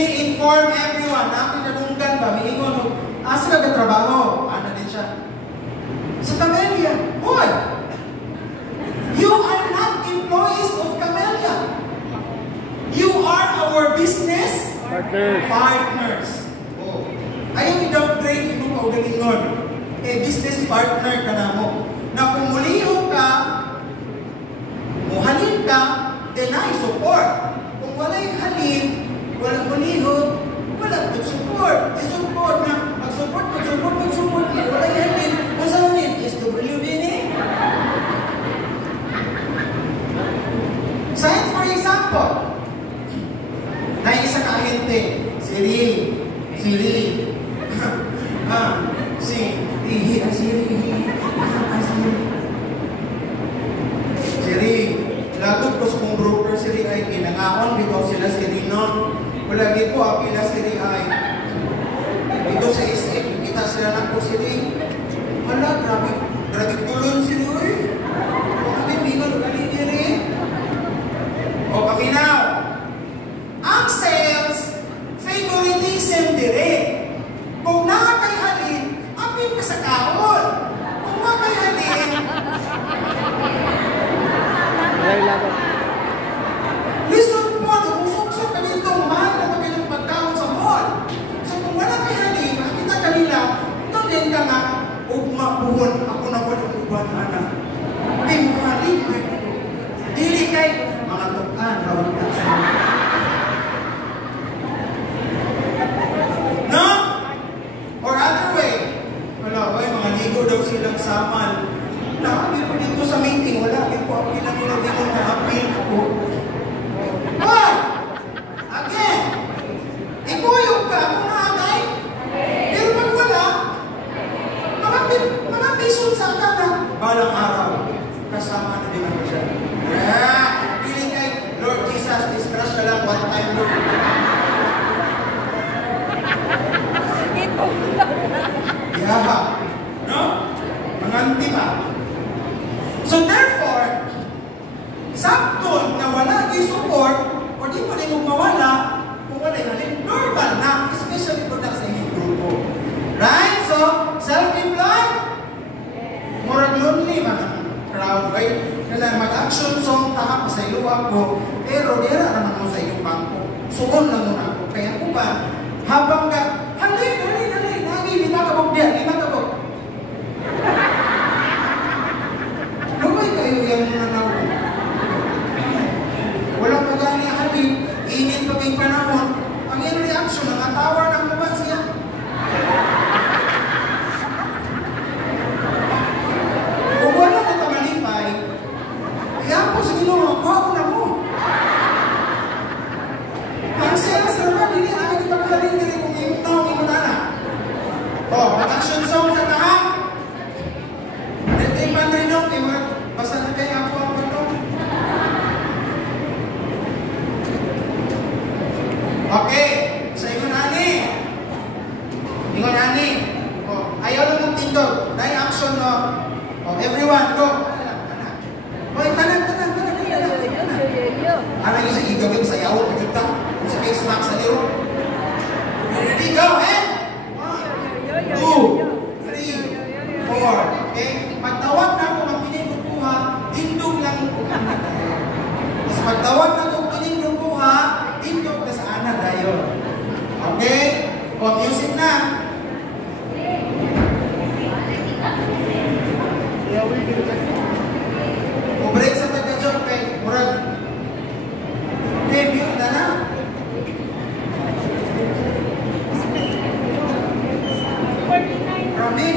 inform everyone. Namin nadunggan ba? Miingon, asa ka na trabaho? Ano din siya? Sa Camellia. Boy! You are not employees of Camellia. You are our business partners. Oh. Ayaw i-downgrade yung kaugalingon. Business partner ka na mo. Na kung muliho ka, muhalin ka, then I support. Kung wala'y halin, walang muliho, walang support. I-support na, mag-support, wala'y halin. Kung sa ulit, SWD ni. Say for example, na isa ka ahente, Siri, lagot ko sa kong broker Siri ay kinangaon, bitaw sila Siri nun. Wala dito, apila Siri ay. Dito sa SM, kita sila lang po Siri. Wala, grabe tulon Siri, uy. Kung kami, mingon, ugali Siri. O, paminaw. Ang sales, favoritism dire. Kung nakakay halin, apin ka sa kaon. Kung nakakay halin, listen po, umusuksok ka dito, mahal na magandang pagkaon sa mall. So kung wala kay halin, makita kanila, ito din ka nga, ugma-buhon, ako na walang uban, anak. May muhalin, dili kay mga tukan, rawag ka sa mga. No? Or other way, wala, mga ligo daw silang saman. Nakapil ko dito sa meeting, wala ko apil lang nila dito na apil ko. Why? Again, ikuyog ka kung nakakay. Pero pag wala, mga bisod sa ka na balang araw. Kasama na din ako siya. Feeling kay Lord Jesus, discrush ka lang one time Lord. Yaha. No? Manganti pa. So therefore, sakton na wala yung support o di pa rin mawala kung wala yung normal na, especially kung sa inyong grupo. Right? So, self-employed, more lonely mga crowd, right? Kaya mag-action song taha pa sa ilo ako, pero dira naman mo sa iyong bangko. Suon lang mo na ako. Kaya ko ba, habang ka, halay, nagi, lima kabog diyan, lima kabog. Kayo yung nananaw. Walang pagani halin, init pag yung panahon, ang yung reaction, ang tower ng naman siya. Kung wala ka tamalipay, kaya po sa Ginoo, ako na mo. Ang sales naman, hindi na kita paghalin nila kung yung taong yung nana. Mag-action song sa tahan. Dito yung panrinong, basta na kayo ako ang ito. Okay. Sa ingon ani. Ayaw lang mong tindog. Dahil action no. Everyone, go. Hoy, tanan. Ano yung sa igawin sa yaw? Pagkita. Sa face mask sa liro. Ready, go, eh? 1, 2, 3, 4. Okay? Pagtawag na ako magpinigrupuha, tindog lang ko. Mas pagtawag na ako magpinigrupuha, tindog na sa anak dayon. Okay? O, music na. O, break sa taga-job kay Murag. Debut na na. Rami?